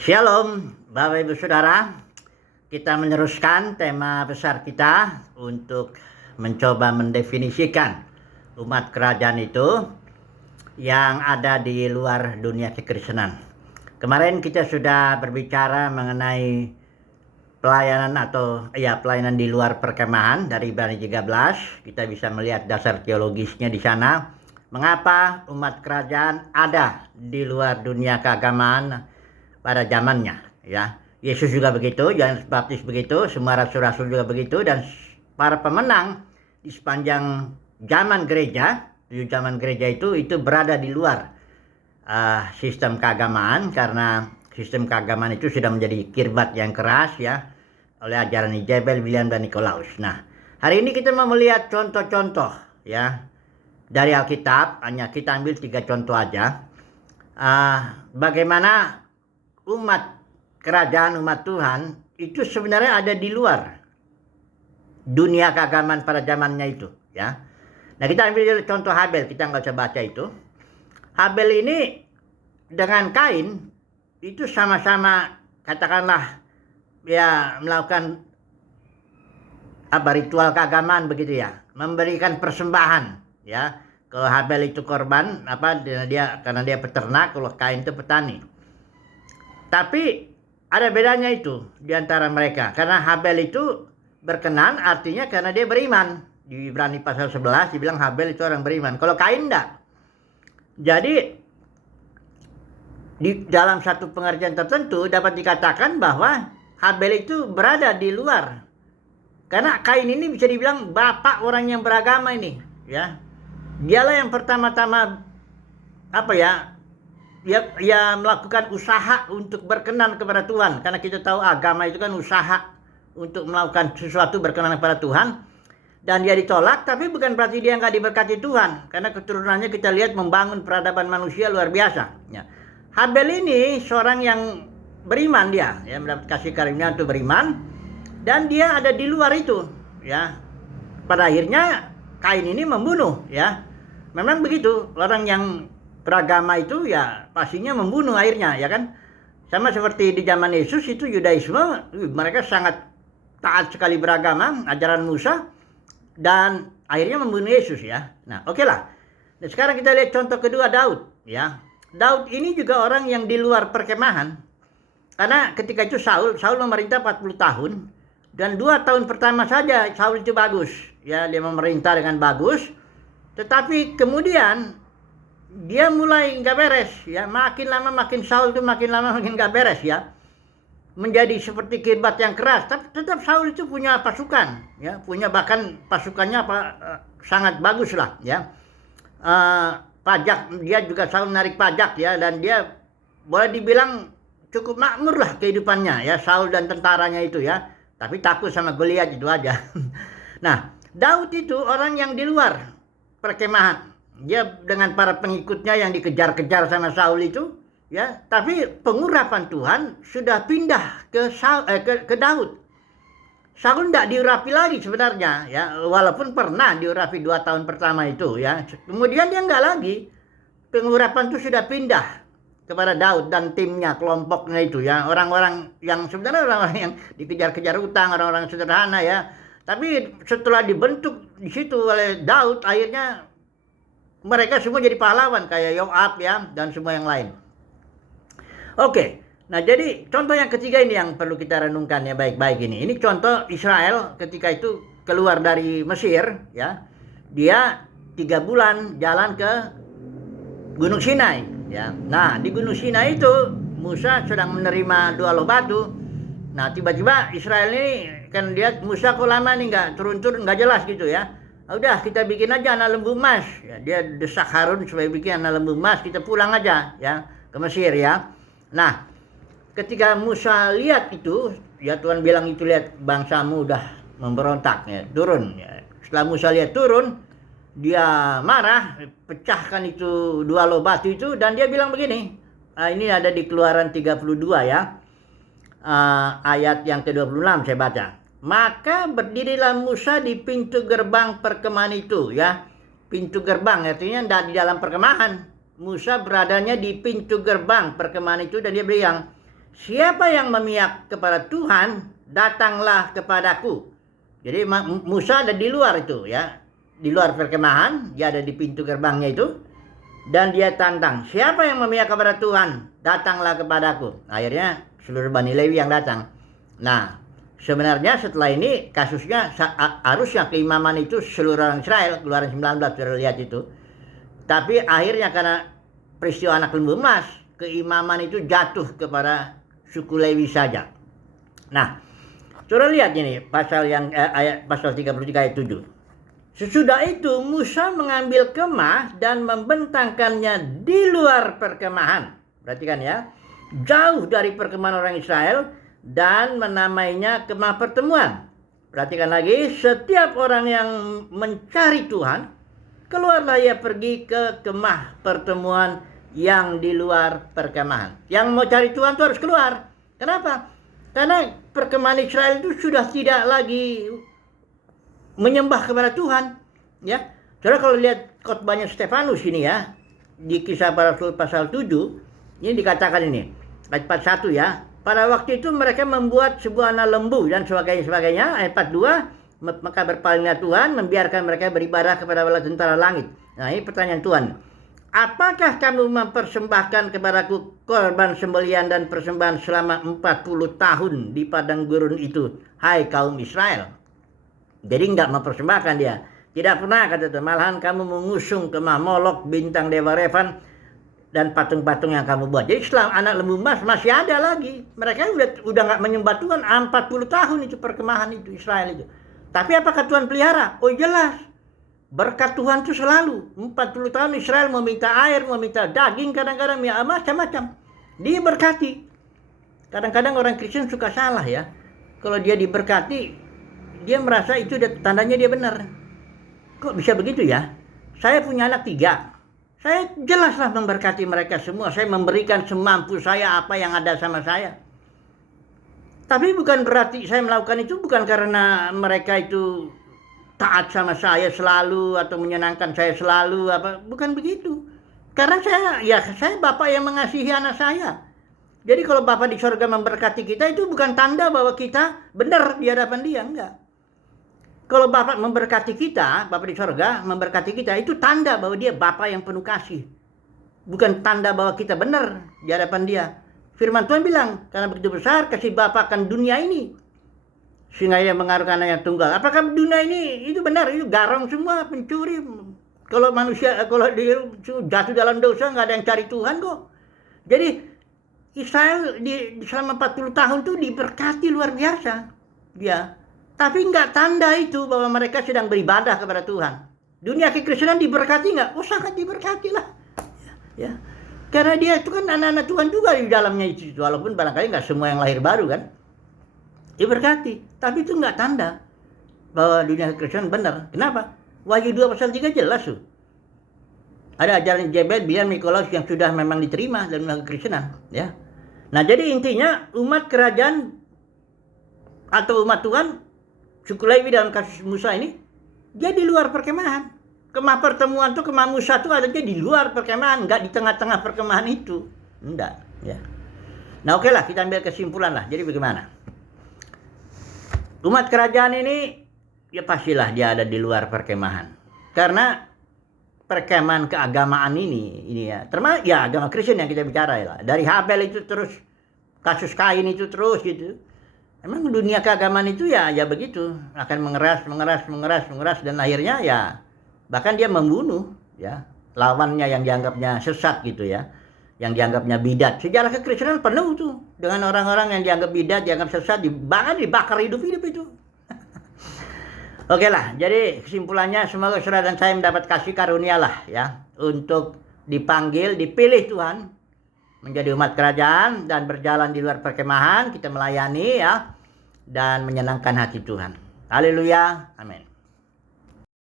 Shalom, Bapak Ibu Saudara. Kita meneruskan tema besar kita untuk mencoba mendefinisikan umat kerajaan itu yang ada di luar dunia kekristenan. Kemarin kita sudah berbicara mengenai pelayanan di luar perkemahan dari Ibrani 13. Kita bisa melihat dasar teologisnya di sana. Mengapa umat kerajaan ada di luar dunia keagamaan pada zamannya, ya. Yesus juga begitu, Yohanes Baptis begitu, semua rasul-rasul juga begitu, dan para pemenang di sepanjang zaman gereja, zaman gereja itu berada di luar sistem keagamaan, karena sistem keagamaan itu sudah menjadi kirbat yang keras, ya, oleh ajaran Jezebel, Biliam, dan Nikolaus. Nah, hari ini kita mau melihat contoh-contoh, ya, dari Alkitab. Hanya kita ambil 3 contoh aja. Bagaimana umat kerajaan, umat Tuhan itu sebenarnya ada di luar dunia keagamaan pada zamannya itu, ya. Nah, kita ambil contoh Habel, kita nggak usah baca itu. Habel ini dengan Kain itu sama-sama, katakanlah, ya, melakukan ritual keagamaan begitu, ya, memberikan persembahan, ya. Kalau Habel itu korban karena dia peternak, kalau Kain itu petani. Tapi ada bedanya itu di antara mereka. Karena Habel itu berkenan, artinya karena dia beriman. Di Ibrani pasal 11 dibilang Habel itu orang beriman. Kalau Kain enggak. Jadi di dalam satu pengertian tertentu dapat dikatakan bahwa Habel itu berada di luar. Karena Kain ini bisa dibilang bapak orang yang beragama ini, ya. Dialah yang pertama-tama dia melakukan usaha untuk berkenan kepada Tuhan. Karena kita tahu agama itu kan usaha untuk melakukan sesuatu berkenan kepada Tuhan. Dan dia ditolak, tapi bukan berarti dia nggak diberkati Tuhan. Karena keturunannya kita lihat membangun peradaban manusia luar biasa, ya. Habel ini seorang yang beriman, dia, ya, mendapat kasih karunia untuk beriman. Dan dia ada di luar itu, ya. Pada akhirnya Kain ini membunuh, ya. Memang begitu, orang yang beragama itu ya pastinya membunuh akhirnya, ya kan. Sama seperti di zaman Yesus itu Yudaisme, mereka sangat taat sekali beragama ajaran Musa dan akhirnya membunuh Yesus, ya. Nah, oke lah. Nah, sekarang kita lihat contoh kedua, Daud, ya. Daud ini juga orang yang di luar perkemahan. Karena ketika itu Saul memerintah 40 tahun dan 2 tahun pertama saja Saul itu bagus, ya, dia memerintah dengan bagus. Tetapi kemudian dia mulai nggak beres, ya. Makin lama makin Saul itu makin lama makin nggak beres, ya. Menjadi seperti kirbat yang keras. Tapi tetap Saul itu punya pasukan, ya, punya bahkan pasukannya sangat bagus lah, ya. Pajak, dia juga selalu narik pajak, ya, dan dia boleh dibilang cukup makmur lah kehidupannya, ya, Saul dan tentaranya itu, ya. Tapi takut sama Goliat itu aja. Nah, Daud itu orang yang di luar perkemahan. Dia dengan para pengikutnya yang dikejar-kejar sama Saul itu, ya, tapi pengurapan Tuhan sudah pindah ke Daud. Saul tidak diurapi lagi sebenarnya, ya, walaupun pernah diurapi 2 tahun pertama itu, ya. Kemudian dia enggak lagi. Pengurapan itu sudah pindah kepada Daud dan timnya, kelompoknya itu, ya, orang-orang yang sebenarnya orang-orang yang dikejar-kejar utang, orang-orang sederhana, ya. Tapi setelah dibentuk di situ oleh Daud, akhirnya mereka semua jadi pahlawan kayak Yoab, ya, dan semua yang lain. Oke. Nah, jadi contoh yang ketiga ini yang perlu kita renungkan, ya, baik-baik ini. Ini contoh Israel ketika itu keluar dari Mesir, ya. Dia 3 bulan jalan ke Gunung Sinai, ya. Nah, di Gunung Sinai itu Musa sedang menerima 2 loh batu. Nah, tiba-tiba Israel ini kan lihat Musa kok lama nih nggak turun-turun, nggak jelas gitu, ya. Udah kita bikin aja anak lembu emas, ya. Dia desak Harun supaya bikin anak lembu emas, kita pulang aja, ya, ke Mesir, ya. Nah, ketika Musa lihat itu, ya, Tuhan bilang itu, lihat bangsamu udah memberontak, ya, turun, ya. Setelah Musa lihat turun, dia marah, pecahkan itu 2 loh batu itu, dan dia bilang begini. Ini ada di Keluaran 32, ya, ayat yang ke-26 saya baca. Maka berdirilah Musa di pintu gerbang perkemahan itu, ya. Pintu gerbang artinya tidak di dalam perkemahan. Musa beradanya di pintu gerbang perkemahan itu dan dia bilang, siapa yang memihak kepada Tuhan, datanglah kepadaku. Jadi Musa ada di luar itu ya, di luar perkemahan, dia ada di pintu gerbangnya itu, dan dia tantang, siapa yang memihak kepada Tuhan, datanglah kepadaku. Akhirnya seluruh Bani Lewi yang datang. Nah, sebenarnya setelah ini kasusnya harusnya keimaman itu seluruh orang Israel, Keluaran 19 sudah lihat itu. Tapi akhirnya karena peristiwa anak lembu emas, keimaman itu jatuh kepada suku Lewi saja. Nah, saudara lihat ini pasal pasal 33 ayat 7. Sesudah itu Musa mengambil kemah dan membentangkannya di luar perkemahan. Perhatikan ya, jauh dari perkemahan orang Israel, dan menamainya kemah pertemuan. Perhatikan lagi, setiap orang yang mencari Tuhan, keluarlah ia pergi ke kemah pertemuan yang di luar perkemahan. Yang mau cari Tuhan itu harus keluar. Kenapa? Karena perkemahan Israel itu sudah tidak lagi menyembah kepada Tuhan, ya. Saudara kalau lihat khotbahnya Stefanus ini ya, di Kisah Para Rasul pasal 7, ini dikatakan ini, ayat 41 ya. Pada waktu itu mereka membuat sebuah anak lembu dan sebagainya. Ayat 42, maka berpalinglah Tuhan, membiarkan mereka beribadah kepada bala tentara langit. Nah, ini pertanyaan Tuhan. Apakah kamu mempersembahkan kepadaku korban sembelihan dan persembahan selama 40 tahun di padang gurun itu, hai kaum Israel? Jadi enggak mempersembahkan dia. Tidak pernah, kata Tuhan. Malahan kamu mengusung kemah Molok, bintang dewa Revan, dan patung-patung yang kamu buat. Jadi setelah anak lembu emas masih ada lagi. Mereka udah enggak menyembah Tuhan 40 tahun itu perkemahan itu Israel itu. Tapi apakah Tuhan pelihara? Oh jelas. Berkat Tuhan itu selalu. 40 tahun Israel meminta air, meminta daging, kadang-kadang ya macam-macam. Diberkati. Kadang-kadang orang Kristen suka salah ya. Kalau dia diberkati, dia merasa itu tandanya dia benar. Kok bisa begitu ya? Saya punya anak 3. Saya jelaslah memberkati mereka semua. Saya memberikan semampu saya apa yang ada sama saya. Tapi bukan berarti saya melakukan itu bukan karena mereka itu taat sama saya selalu atau menyenangkan saya selalu, apa, bukan begitu. Karena saya bapak yang mengasihi anak saya. Jadi kalau Bapa di sorga memberkati kita itu bukan tanda bahwa kita benar di hadapan dia, enggak. Kalau Bapa memberkati kita, Bapa di sorga memberkati kita, itu tanda bahwa dia Bapa yang penuh kasih. Bukan tanda bahwa kita benar di hadapan dia. Firman Tuhan bilang, karena begitu besar kasih Bapa akan dunia ini, sehingga ia mengaruniakan anak yang tunggal. Apakah dunia ini itu benar? Itu garong semua, pencuri. Kalau manusia, kalau dia jatuh dalam dosa, nggak ada yang cari Tuhan kok. Jadi Israel selama 40 tahun itu diberkati luar biasa. Ya. Tapi nggak tanda itu bahwa mereka sedang beribadah kepada Tuhan. Dunia kekristenan diberkati nggak? Oh sangat diberkati lah. Ya. Karena dia itu kan anak-anak Tuhan juga di dalamnya itu. Walaupun barangkali nggak semua yang lahir baru kan. Diberkati, tapi itu nggak tanda bahwa dunia kekristenan benar. Kenapa? Wahyu 2 pasal 3 jelas tuh. Ada ajaran Jebel, Bian, Nikolaus yang sudah memang diterima dalam dunia kekristenan, ya. Nah, jadi intinya umat kerajaan atau umat Tuhan, suku Lewi dalam kasus Musa ini, dia di luar perkemahan. Kemah pertemuan tuh, kemah Musa tuh adanya di luar perkemahan, nggak di tengah-tengah perkemahan itu. Enggak, ya. Nah, oke lah, kita ambil kesimpulan lah. Jadi bagaimana? Umat kerajaan ini, ya pastilah dia ada di luar perkemahan. Karena perkemahan keagamaan ini ya, termasuk ya agama Kristen yang kita bicara ya. Dari Habel itu terus, kasus Kain itu terus gitu. Emang dunia keagamaan itu ya begitu, akan mengeras dan akhirnya ya bahkan dia membunuh ya lawannya yang dianggapnya sesat gitu ya. Yang dianggapnya bidat. Sejarah kekristenan penuh tuh dengan orang-orang yang dianggap bidat, dianggap sesat, dibakar hidup-hidup itu. Oke lah, jadi kesimpulannya semoga saudara dan saya mendapat kasih karunia lah ya untuk dipanggil, dipilih Tuhan menjadi umat kerajaan dan berjalan di luar perkemahan, kita melayani ya dan menyenangkan hati Tuhan. Haleluya, amin.